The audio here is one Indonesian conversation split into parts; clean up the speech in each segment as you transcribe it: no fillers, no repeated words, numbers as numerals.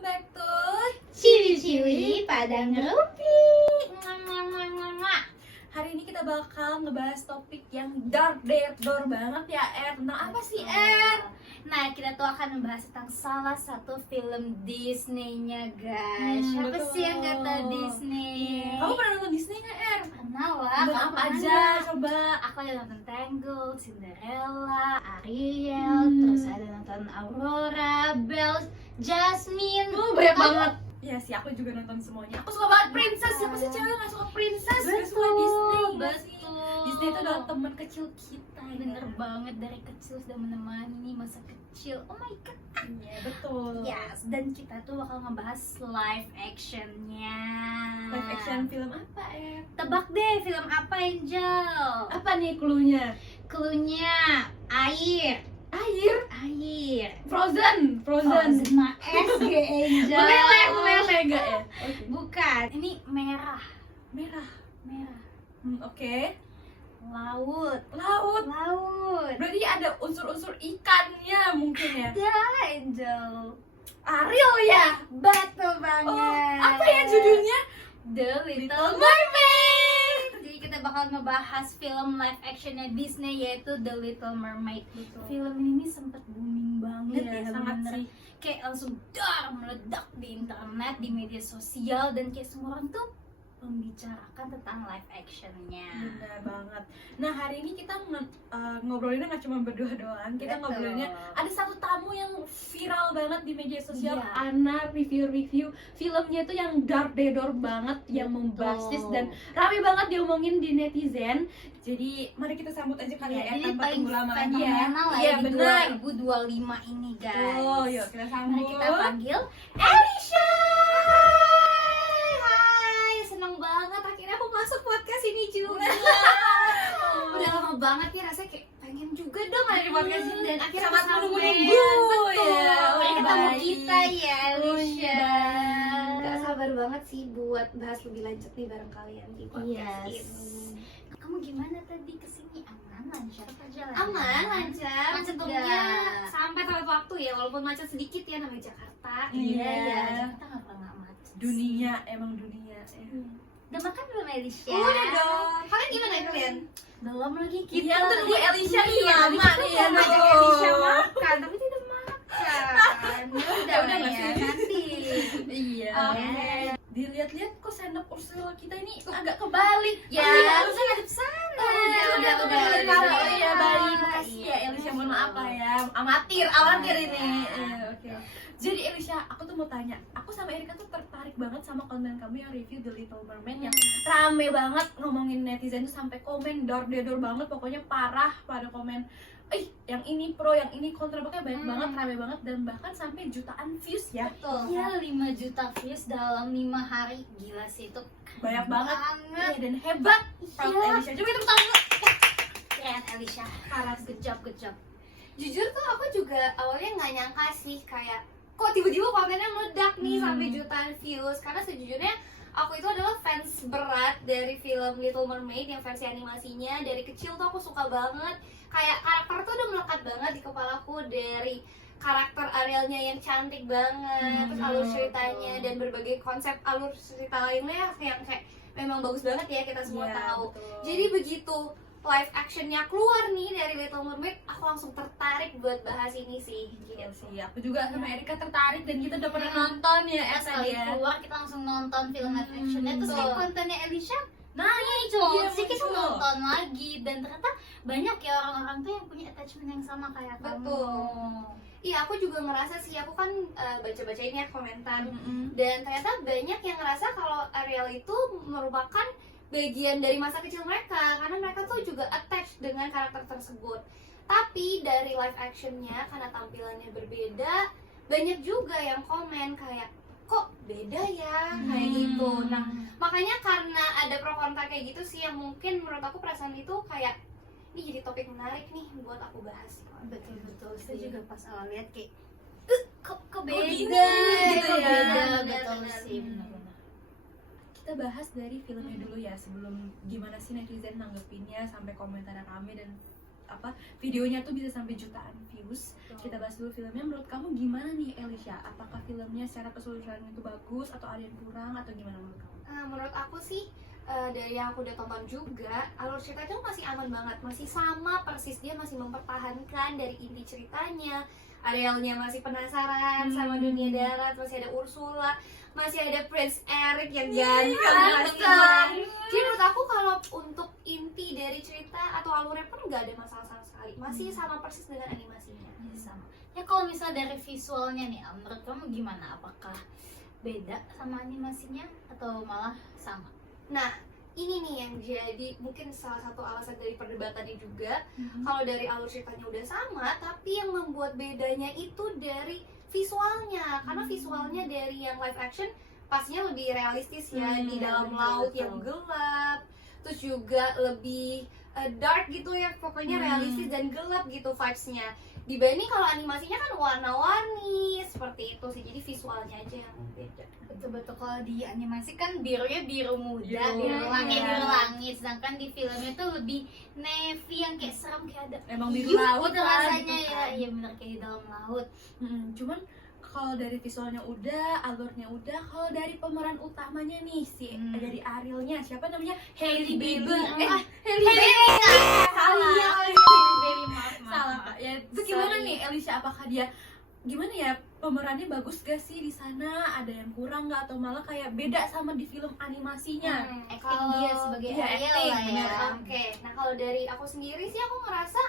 back to Ciwi-ciwi pada ngerumpi. Hari ini kita bakal ngebahas topik yang dark banget ya, tentang apa sih, Nah, kita tuh akan membahas tentang salah satu film Disney-nya, guys. Siapa betul. sih yang gak tahu Disney? Kamu pernah nonton Disney nggak, Pernah lah. Nonton kamu apa pernah aja? nggak? Coba. Aku ada nonton Tangled, Cinderella, Ariel, terus ada nonton Aurora, Belle, Jasmine. Banyak Kamu- banget. Ya sih, aku juga nonton semuanya. Aku suka banget Princess. Siapa sih cewek yang gak suka Princess? Gak suka Disney, nggak sih? Disney itu adalah teman kecil kita. Bener ya. banget, dari kecil sudah menemani masa kecil. Oh my god. Iya, betul. Yes, dan kita tuh bakal ngebahas live actionnya. Live action film apa, Tebak deh film apa, Angel? Apa nih cluenya? Cluenya air. Air. Frozen Frozen. mah SG, Angel. Meleleh enggak ya? Oke. Bukan, ini merah. Merah. Merah. Oke. Laut. Laut. Berarti ada unsur-unsur ikannya mungkin ya. Ya, Angel. Ariel ya. Betul Oh, banget. apa ya judulnya? The Little Little Mermaid. Jadi kita bakal ngebahas film live actionnya Disney, yaitu The Little Mermaid. Betul. Film ini sempat booming banget Iya, ya, sangat bener. sih. Kayak langsung meledak di internet, di media sosial, dan kayak semua orang tuh membicarakan tentang live actionnya. Benar banget. Nah, hari ini kita ngobrolinnya nggak cuma berdua doang. Kita Betul. ngobrolinnya ada satu tamu yang viral banget di media sosial. Iya. Ana review filmnya itu yang dark banget, yang Betul. membastis dan rame banget diomongin di netizen. Jadi mari kita sambut aja kali ya, Jadi tanpa paling tunggu lama lagi ya. fenomenal lah Iya ya di benar. 2025 ini, guys. Oh, yuk kita sambut. Mari kita panggil Elisha. Hai, seneng banget akhirnya aku masuk podcast ini juga. Udah lama banget nih rasanya kayak pengen juga dong ada di podcast ini, dan akhirnya Sangat aku sampai. menunggu-nunggu, Betul. ya. Akhirnya Oh, ketemu baik. kita ya, Oh, Elisha. iya, baik. Gak sabar banget sih buat bahas lebih lanjut nih bareng kalian di podcast Yes. ini. Kamu gimana tadi kesini? Aman, lancar aja lah. Aman, lancar. Macet Untungnya nggak? sampai tepat waktu ya, walaupun macet sedikit ya, namanya Jakarta. Iya. Jakarta nggak pernah macet. Dunia, emang dunia. Udah makan belum, Elisha? Udah dong. Kalian gimana kalian? Belum lagi kita. Iya, tunggu Elisha nih Iya, lama tadi nih kita ya. mau ngajak Aduh. Elisha makan, tapi tidak makan. Udah Udah nggak ya, sih? nanti. Iya. Oke. Dilihat-lihat kok sendok Ursula kita ini agak kebalik Ya, harusnya ngadep sana. udah. Oh iya, baik. Makasih Iya. ya Elisha, mohon maaf lah ya. Amatir ini. Oke. Jadi Elisha, aku tuh mau tanya. Aku sama Erika tuh tertarik banget sama konten kamu yang review The Little Mermaid yang rame banget ngomongin netizen tuh sampai komen dor banget, pokoknya parah pada komen. Yang ini pro, yang ini kontra, pokoknya banyak banget, rame banget, dan bahkan sampai jutaan views ya. Betul. Iya, 5 juta views dalam 5 hari. Gila sih itu. Banyak banget. Banget. Iya, dan hebat. Proud Iya. Elisha. Coba kita tepuk tangan. Keren, Elisha. Parah. Good job. Jujur tuh aku juga awalnya nggak nyangka sih, kayak kok tiba-tiba kontennya meledak nih sampai jutaan views. Karena sejujurnya aku itu adalah fans berat dari film Little Mermaid yang versi animasinya. Dari kecil tuh aku suka banget. Kayak karakter tuh udah melekat banget di kepalaku, dari karakter Arielnya yang cantik banget, terus alur ceritanya dan berbagai konsep alur cerita lainnya yang kayak memang bagus banget ya, kita semua Iya, tahu. betul. Jadi begitu live actionnya keluar nih dari Little Mermaid, aku langsung tertarik buat bahas ini sih. Iya Gitu. sih, aku juga sama Erika tertarik dan kita udah pernah nonton ya, Sekali ya. keluar kita langsung nonton film live actionnya. Terus betul. kayak kontennya Elisha Nah, muncul, iya, sih kita muncul. nonton lagi, dan ternyata banyak ya orang-orang tuh yang punya attachment yang sama kayak kamu. Betul. Iya, aku juga ngerasa sih, aku kan baca-bacain ya komentar, Mm-mm. dan ternyata banyak yang ngerasa kalau Ariel itu merupakan bagian dari masa kecil mereka, karena mereka tuh juga attached dengan karakter tersebut. Tapi dari live actionnya, karena tampilannya berbeda, banyak juga yang komen kayak, kok beda ya, kayak gitu. Nah, makanya karena ada pro kontra kayak gitu sih, yang mungkin menurut aku perasaan itu kayak, ini jadi topik menarik nih buat aku bahas. Betul kita sih. juga pas awal lihat kayak kok beda beda gitu gitu ya. ya. Benar, Betul benar. sih, benar-benar. Kita bahas dari filmnya dulu ya, sebelum gimana sih netizen nanggepinnya sampai komentar kami dan apa videonya tuh bisa sampai jutaan views. kita bahas dulu filmnya. Menurut kamu gimana nih Elisha? Apakah filmnya secara keseluruhan itu bagus atau ada yang kurang atau gimana menurut kamu? Menurut aku sih dari yang aku udah tonton juga, alur cerita itu masih aman banget, masih sama persis, dia masih mempertahankan dari inti ceritanya. Arielnya masih penasaran sama dunia darat, masih ada Ursula, masih ada Prince Eric yang ganteng. Jadi menurut aku kalau untuk inti dari cerita atau alurnya pun nggak ada masalah sama sekali, masih sama persis dengan animasinya. Sama. Ya kalau misalnya dari visualnya nih, menurut kamu gimana? Apakah beda sama animasinya atau malah sama? Nah, ini nih yang jadi mungkin salah satu alasan dari perdebatannya juga. Kalau dari alur ceritanya udah sama, tapi yang membuat bedanya itu dari visualnya. Karena visualnya dari yang live action pastinya lebih realistis ya, di dalam laut yang gelap. Terus juga lebih dark gitu ya, pokoknya realistis dan gelap gitu vibes-nya. Dibanding kalau animasinya kan warna-warni seperti itu sih, jadi visualnya aja yang beda. Betul-betul, kalau di animasi kan birunya biru muda, Biru, biru langit, iya. biru langit. Sedangkan di filmnya tuh lebih navy yang kayak serem, kayak ada Emang biru hiu laut gitu kan, rasanya gitu ya. kan. Iya bener, kayak di dalam laut. Cuman kalau dari visualnya udah, alurnya udah, kalau dari pemeran utamanya nih si dari Arielnya siapa namanya? Hailey Bailey. Hailey Bailey. Salah. Iya, Hailey Bailey, maaf. Salah Kak. Ya, itu gimana Sorry. nih Elisha, apakah dia gimana ya, pemerannya bagus gak sih di sana? Ada yang kurang nggak atau malah kayak beda sama di film animasinya? Acting dia sebagai Iya, Ariel acting, lah ya. bener. Oke, nah kalau dari aku sendiri sih aku ngerasa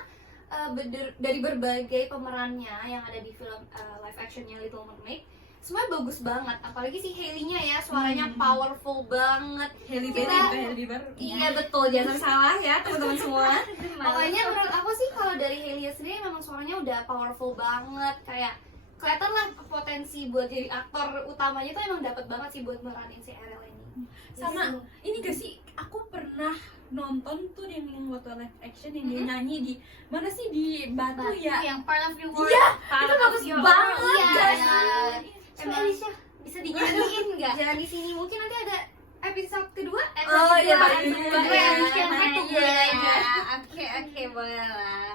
dari berbagai pemerannya yang ada di film live actionnya Little Mermaid, semuanya bagus banget. Apalagi si Hailey-nya ya, suaranya powerful banget. Hailey Kita- Bailey, Hailey Bailey. Iya betul, jangan salah ya teman-teman semua. Malah. Pokoknya menurut aku sih kalau dari Hailey sendiri memang suaranya udah powerful banget, kayak kelihatan lah potensi buat jadi aktor utamanya tuh emang dapat banget sih buat meranin si Ariel ini. Sama ini gak sih, aku pernah nonton tuh yang waktu live action yang dia nyanyi di mana sih, di Batu Batu ya. yang part of your world. Iya, Part itu of bagus your banget, world. Iya, gak iya. sih? Emang Elisha bisa dinyanyiin nggak? Jangan di sini, mungkin nanti ada episode kedua, Oh, iya, kedua, baru kedua, kedua ya. ya. Nanti tunggu Iya, aja. Oke, boleh lah.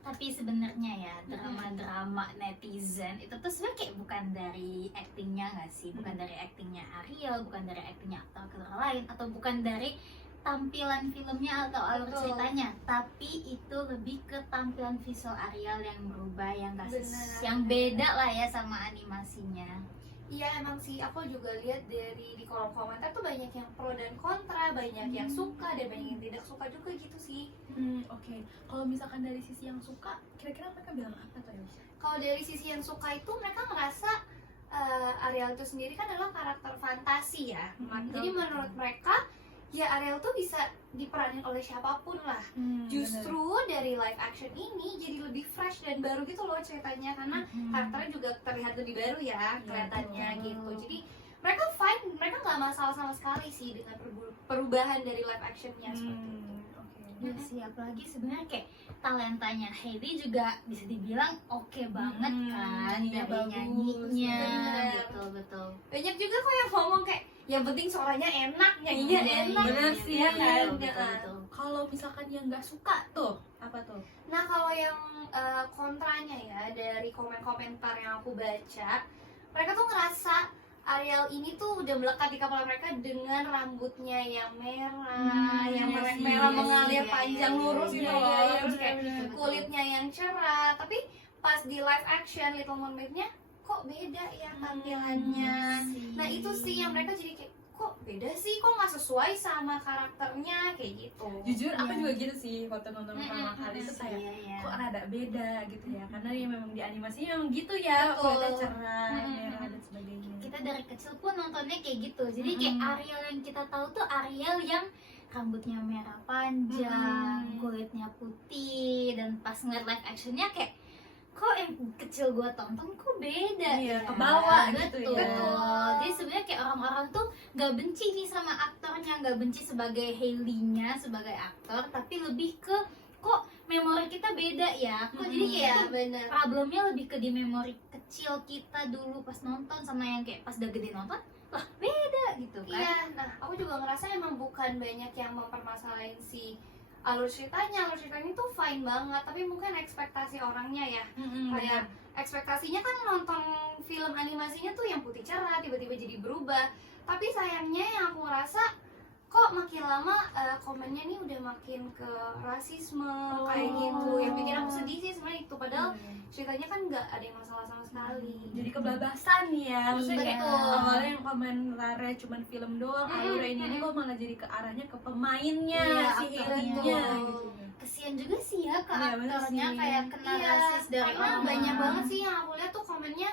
Tapi sebenarnya ya, drama-drama netizen itu tuh sebenarnya kayak bukan dari actingnya nggak sih? Bukan dari actingnya Ariel, bukan dari actingnya aktor lain, atau bukan dari tampilan filmnya atau alur Betul. ceritanya, tapi itu lebih ke tampilan visual Ariel yang berubah, yang Benar. yang beda lah ya sama animasinya. Iya emang sih, aku juga lihat di kolom komentar tuh banyak yang pro dan kontra, banyak yang suka dan banyak yang tidak suka juga gitu sih. Oke. Kalau misalkan dari sisi yang suka, kira-kira mereka bilang apa tuh Elisha? Kalau dari sisi yang suka itu mereka ngerasa Ariel itu sendiri kan adalah karakter fantasi ya. Jadi menurut mereka ya Ariel tuh bisa diperanin oleh siapapun lah. Justru dari live action ini jadi lebih fresh dan baru gitu loh ceritanya, karena karakternya juga terlihat lebih baru ya kelihatannya gitu. Jadi mereka fine, mereka nggak masalah sama sekali sih dengan perubahan dari live actionnya seperti itu. Ya sih, apalagi sebenarnya kayak talentanya Hailey juga bisa dibilang oke banget kan, iya, dari bagus. nyanyinya. Bener. Betul. Banyak juga kok yang ngomong kayak yang penting suaranya enak, nyanyinya enak. bener sih, ya kan? Betul. Kalau misalkan yang nggak suka tuh, apa tuh? Nah kalau yang kontranya ya, dari komen-komentar yang aku baca, mereka tuh ngerasa Ariel ini tuh udah melekat di kepala mereka dengan rambutnya yang merah, yang iya sih, merah iya mengalir sih, panjang iya, lurus iya, gitu iya, loh, iya, terus betul, kayak betul, betul. kulitnya yang cerah. Tapi pas di live action Little Mermaid-nya kok beda ya tampilannya. Nah itu sih yang mereka jadi kayak kok beda sih, kok nggak sesuai sama karakternya kayak gitu. Jujur aku Iya. juga gitu sih waktu nonton pertama kali itu kayak Iya. kok rada beda gitu ya, karena ya memang di animasinya memang gitu ya, Betul. kulitnya cerah, merah dan sebagainya. Kita dari kecil pun nontonnya kayak gitu. Jadi kayak Ariel yang kita tahu tuh Ariel yang rambutnya merah panjang, kulitnya putih, dan pas ngeliat live actionnya kayak kok yang kecil gua tonton kok beda Iya, ya, kebawa gitu betul. ya. Jadi sebenarnya kayak orang-orang tuh nggak benci nih sama aktornya, nggak benci sebagai Hailey-nya sebagai aktor, tapi lebih ke kok memori kita beda ya, kok jadi kayak Iya itu bener. problemnya lebih ke di memori kecil kita dulu pas nonton sama yang kayak pas udah gede nonton lah beda gitu kan. Iya, nah aku juga ngerasa emang bukan banyak yang mempermasalahin si alur ceritanya tuh fine banget, tapi mungkin ekspektasi orangnya ya. Kayak ekspektasinya kan nonton film animasinya tuh yang putih cerah, tiba-tiba jadi berubah. Tapi sayangnya yang aku ngerasa kok makin lama komennya nih udah makin ke rasisme kayak gitu. Yang bikin aku sedih sih sebenarnya itu, padahal ceritanya kan nggak ada yang masalah sama sekali. Jadi kebablasan ya, maksudnya kayak Betul. awalnya yang komentarnya cuman film doang, alurnya ini kok malah jadi ke arahnya ke pemainnya, Iya, si aktornya. itunya gitu. Kesian juga sih ya ke Iya, bener aktornya, sih. kayak kena Iya, rasis dari karena orang banyak banget sih yang aku lihat tuh komennya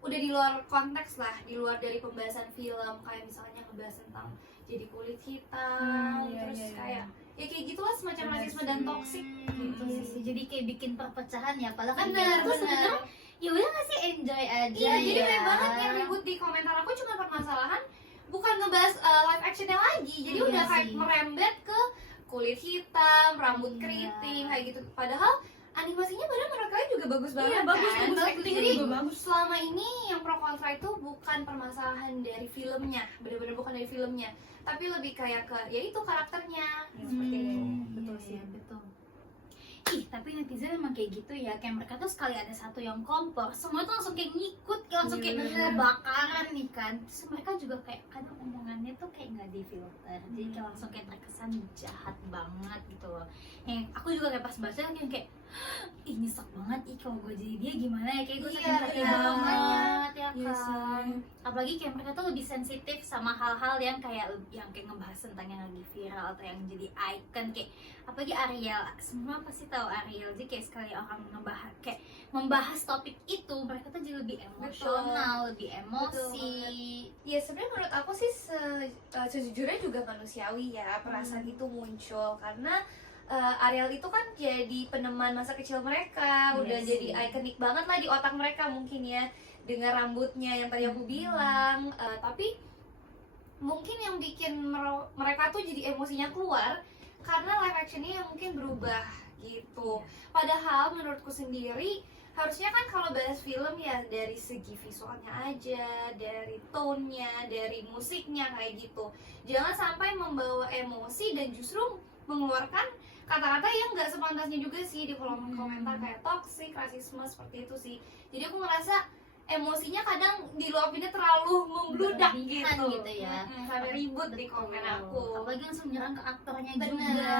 udah di luar konteks lah, di luar dari pembahasan film, kayak misalnya ngebahas tentang jadi kulit hitam, Iya, terus iya, iya. kayak ya kayak gitulah semacam Bener rasisme dan sih. toksik gitu gitu sih. Jadi kayak bikin perpecahan ya, padahal kan Bener, kita tuh bener. sebenarnya ya udah nggak sih, enjoy aja. Iya, jadi ya. banyak banget yang ribut di komentar aku cuma permasalahan bukan ngebahas live actionnya lagi, jadi Iya udah kayak sih. merembet ke kulit hitam, rambut Iya. keriting kayak gitu. Padahal animasinya padahal menurut kalian juga bagus banget Iya, kan? bagus, actingnya Jadi juga bagus. selama ini yang pro kontra itu bukan permasalahan dari filmnya, benar-benar bukan dari filmnya, tapi lebih kayak ke ya itu karakternya seperti itu. Betul sih. Iya, betul. Ih, tapi netizen emang kayak gitu ya, kayak mereka tuh sekali ada satu yang kompor, semua tuh langsung kayak ngikut, kayak langsung kayak Iya. kebakaran nih kan. Terus mereka juga kayak kadang omongannya tuh kayak nggak difilter, jadi kayak langsung kayak terkesan jahat banget gitu loh. Yang aku juga kayak pas baca kayak ih nyesek banget, ih kalau gue jadi dia gimana ya, kayak gue Iya, sakit hati iya. banget ya Iya kan. sih. Apalagi kayak mereka tuh lebih sensitif sama hal-hal yang kayak ngebahas tentang yang lagi viral atau yang jadi icon, kayak apalagi Ariel, semua pasti tahu Ariel. Jadi kayak sekali orang membahas topik itu, mereka tuh jadi lebih emosional, lebih emosi. Ya sebenarnya menurut aku sih sejujurnya juga manusiawi ya perasaan itu muncul karena Ariel itu kan jadi peneman masa kecil mereka, Iya udah sih. jadi ikonik banget lah di otak mereka mungkin ya, dengan rambutnya yang tadi aku bilang. Tapi mungkin yang bikin mereka tuh jadi emosinya keluar karena live actionnya yang mungkin berubah gitu. Padahal menurutku sendiri harusnya kan kalau bahas film ya dari segi visualnya aja, dari tone-nya, dari musiknya kayak gitu. Jangan sampai membawa emosi dan justru mengeluarkan kata-kata yang nggak sepantasnya juga sih di kolom komentar kayak toxic, rasisme seperti itu sih. Jadi aku ngerasa emosinya kadang diluapinnya terlalu membludak Berlebihan gitu, gitu ya. sampai ribut di komen aku. Apalagi langsung nyerang ke aktornya Bener. juga.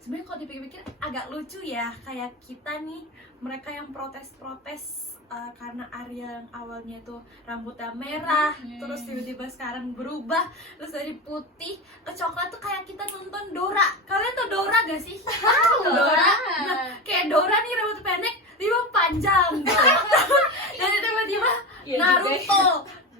Sebenarnya kalau dipikir-pikir agak lucu ya, kayak kita nih, mereka yang protes-protes karena Ariel yang awalnya tuh rambutnya merah, terus tiba-tiba sekarang berubah, terus dari putih ke coklat tuh kayak kita nonton Dora. Kalian tuh Dora gak sih? Tahu Dora? Nah, kayak Dora nih rambut pendek, tiba panjang gitu. Dan tiba-tiba Naruto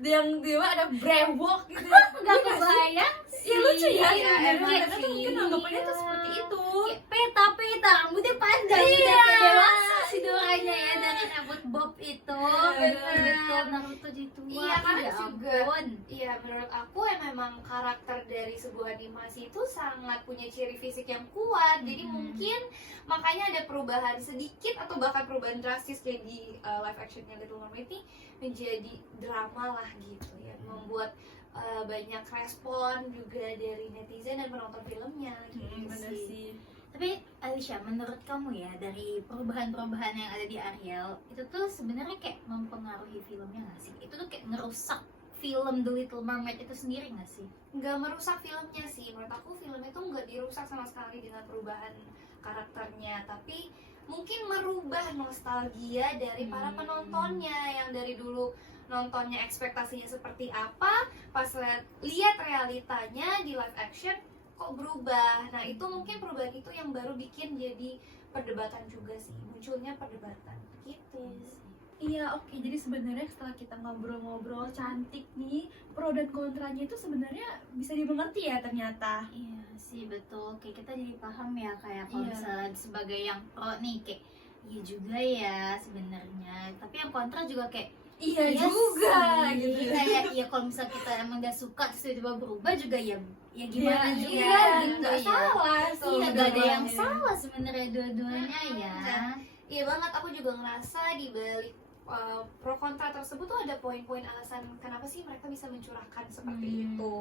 yang tiba ada brewok gitu. Gak kebayang sih. Iya lucu ya, Iya, emang emang mereka tuh sih. mungkin anggapannya tuh seperti itu. Kayak peta rambutnya panjang, Iya. udah kayak dewasa si Doranya ya, dari rambut bob itu. Bener. Betul, Naruto jadi tua. Iya, karena Ya juga ampun. iya menurut aku ya memang karakter dari sebuah animasi itu sangat punya ciri fisik yang kuat. Jadi mungkin makanya ada perubahan sedikit atau bahkan perubahan drastis kayak di live actionnya Little Mermaid ini menjadi drama lah gitu ya, membuat banyak respon juga dari netizen dan penonton filmnya gitu Bener sih. Tapi Alicia, menurut kamu ya, dari perubahan-perubahan yang ada di Ariel itu tuh sebenarnya kayak mempengaruhi filmnya nggak sih? Itu tuh kayak ngerusak film The Little Mermaid itu sendiri nggak sih? Nggak merusak filmnya sih, menurut aku film itu nggak dirusak sama sekali dengan perubahan karakternya, tapi mungkin merubah nostalgia dari para penontonnya yang dari dulu nontonnya ekspektasinya seperti apa, pas lihat realitanya di live action kok berubah. Nah itu mungkin perubahan itu yang baru bikin jadi perdebatan juga sih, munculnya perdebatan gitu. Iya, oke. Jadi sebenarnya setelah kita ngobrol-ngobrol cantik nih, pro dan kontranya itu sebenarnya bisa dimengerti ya ternyata. Iya sih, betul. Kayak kita jadi paham ya, kayak kalau Iya. misalnya sebagai yang pro nih kayak iya juga ya sebenarnya. Tapi yang kontra juga kayak Iya iya juga sih. gitu. Kayak ya kalau misalnya kita emang gak suka terus tiba-tiba berubah juga ya gimana Iya, juga iya, gitu nggak ya. salah Iya, gak ada yang dua-duanya. salah sebenarnya dua-duanya ya. Iya banget, aku juga ngerasa di balik pro kontra tersebut tuh ada poin-poin alasan kenapa sih mereka bisa mencurahkan seperti itu.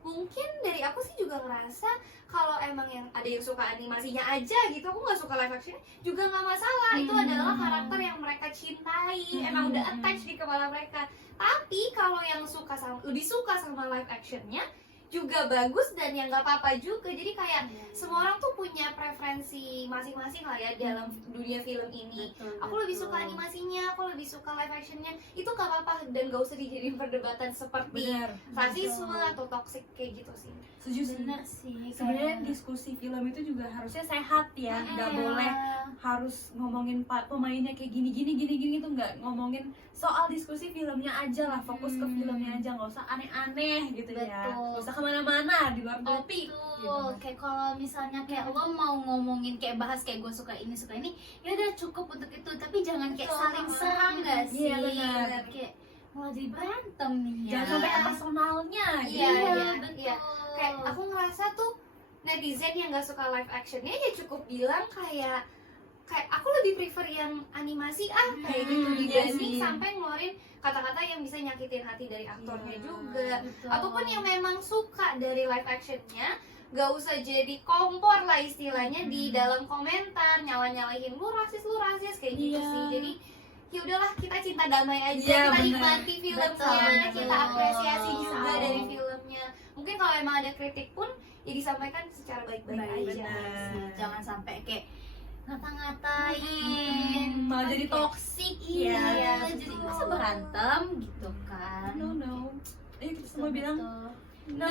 Mungkin dari aku sih juga ngerasa kalau emang yang ada yang suka animasinya aja gitu, aku nggak suka live action juga nggak masalah. Itu adalah karakter yang mereka cintai, emang udah attach di kepala mereka. Tapi kalau yang lebih suka sama live actionnya juga bagus dan yang nggak apa-apa juga. Jadi kayak semua orang tuh punya preferensi masing-masing lah ya dalam dunia film ini. Aku lebih suka animasinya, aku lebih suka live actionnya, itu gak apa-apa dan gak usah dijadiin perdebatan seperti rasisme atau toxic kayak gitu sih. Setuju sih. Bener sih. Sebenarnya diskusi film itu juga harusnya sehat ya, nggak boleh harus ngomongin pemainnya kayak gini tuh, nggak ngomongin soal diskusi filmnya aja lah, fokus ke filmnya aja, nggak usah aneh-aneh gitu ya, nggak usah kemana-mana di luar topik. Betul. Kayak kalau misalnya kayak lo mau ngomongin kayak bahas kayak gue suka ini ya udah cukup untuk itu, tapi jangan kayak saling serang gak sih? Iya benar. Kayak malah jadi berantem nih ya. Jangan sampai ke personalnya. Iya, betul. iya. Kayak aku ngerasa tuh netizen yang gak suka live actionnya ya cukup bilang kayak aku lebih prefer yang animasi kayak gitu dibanding sampai ngeluarin kata-kata yang bisa nyakitin hati dari aktornya juga. Betul. Ataupun yang memang suka dari live actionnya gak usah jadi kompor lah istilahnya di dalam komentar nyala-nyalahin lu rasis kayak gitu sih. Jadi ya udahlah, kita cinta damai aja, kita nikmati filmnya, kita apresiasi juga dari filmnya. Mungkin kalau emang ada kritik pun ya disampaikan secara baik-baik aja. Jangan sampai kayak ngata-ngatain, malah jadi toksik iya, ya. jadi masa berantem gitu kan. No. Ayo kita semua bilang No.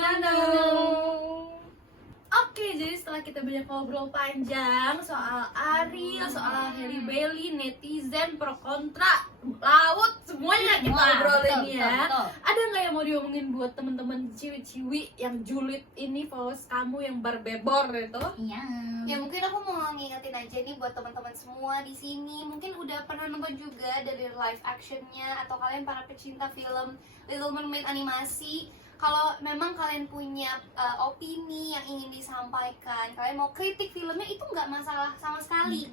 Oke, jadi setelah kita banyak ngobrol panjang soal Ariel, soal Halle Bailey, netizen, pro kontra, laut, semuanya kita ngobrolin ya. Ada nggak yang mau diomongin buat temen-temen ciwi-ciwi yang julid ini, followers kamu yang berbebor itu? Iya. Ya mungkin aku mau ngingetin aja nih buat teman-teman semua di sini, mungkin udah pernah nonton juga dari live actionnya atau kalian para pecinta film Little Mermaid animasi. Kalau memang kalian punya opini yang ingin disampaikan, kalian mau kritik filmnya, itu nggak masalah sama sekali.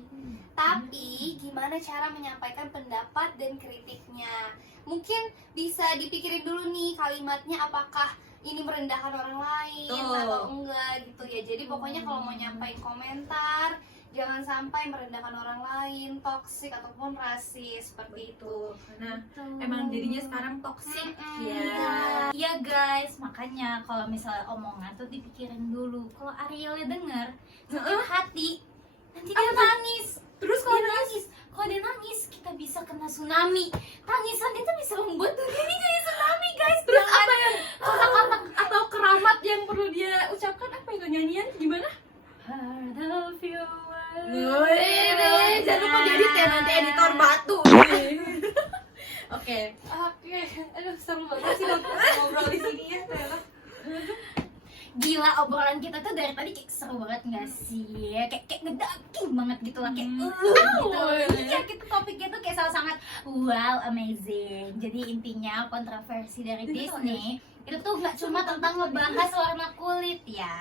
Tapi gimana cara menyampaikan pendapat dan kritiknya? Mungkin bisa dipikirin dulu nih kalimatnya, apakah ini merendahkan orang lain atau enggak gitu ya. Jadi pokoknya kalau mau nyampaikan komentar, jangan sampai merendahkan orang lain, toksik ataupun rasis seperti itu. Nah, emang jadinya sekarang toksik ya. Iya guys, makanya kalau misalnya omongan tuh dipikirin dulu. Kalau Arielnya denger sakit hati, nanti dia nangis. Terus kalau dia nangis, kita bisa kena tsunami. Tangisan itu bisa membuat dunia ini jadi tsunami guys. Terus apa yang kata-kata atau keramat yang perlu dia ucapkan, apa itu nyanyian gimana? Heart of your Wih, jangan lupa diedit ya, nanti editor batu. Oke. Aduh seru banget sih ngobrol di sini ya. Gila, obrolan kita tuh dari tadi kayak seru banget gak sih? Kayak ngedaging banget gitu lah, kayak gitu. Iya, kita topiknya tuh kayak sangat wow, amazing. Jadi intinya kontroversi dari Disney itu tuh gak cuma tentang ngebahas warna kulit ya,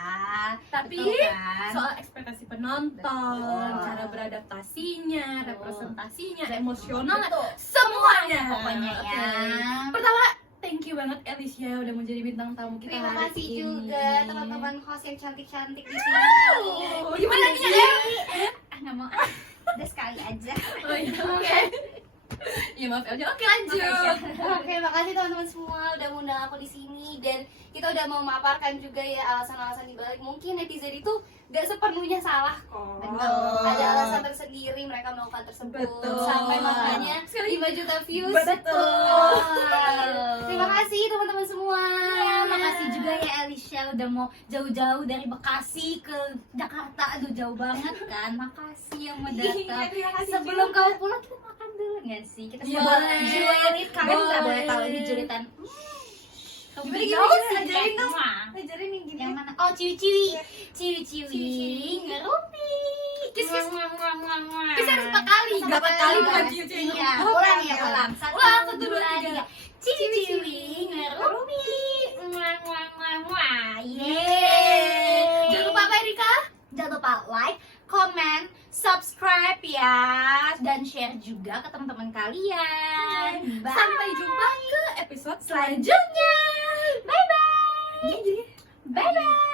tapi kan? soal ekspektasi penonton, cara beradaptasinya, representasinya, emosional, semuanya Pokoknya ya. Pertama, thank you banget Alicia udah menjadi bintang tamu kita Terima hari kasih ini. juga teman-teman host yang cantik-cantik di sini. Gimana nih ya? Nggak mau, udah sekali aja. Oh iya, oke. Ya maaf Elja. Oke, lanjut. Oke, makasih teman-teman semua udah ngundang aku di sini, dan kita udah mau memaparkan juga ya alasan-alasan dibalik. Mungkin netizen itu gak sepenuhnya salah kok. Betul. Ada alasan tersendiri mereka melakukan tersebut. Betul. Sampai makanya 5 juta views. Betul. Terima kasih teman-teman semua. Makasih juga ya Alicia udah mau jauh-jauh dari Bekasi ke Jakarta. Aduh, jauh banget kan. Makasih yang mau datang. Terima kasih Sebelum juga. kamu pulang kita makan dulu nggak sih? Kita Iya, coba boleh. julit. Kalian nggak boleh tahu ini julitan. Gimana, ajarin dong. Ajarin yang gini. Yang mana? Oh, ciwi-ciwi. Ciwi-ciwi. Ciwi-ciwi ngerumpi. Kiss-kiss. Kiss Bisa 4 kali, 8 kali bukan cium-cium. Iya, ulang ya, ulang. 1, 2, 3. Ciwi-ciwi ngerumpi. Yeay. Jangan lupa apa Erika? Jangan lupa like, comment, subscribe, subscribe ya dan share juga ke teman-teman kalian. Bye. Sampai jumpa ke episode selanjutnya. Selanjutnya. Bye bye. Jadi Bye bye.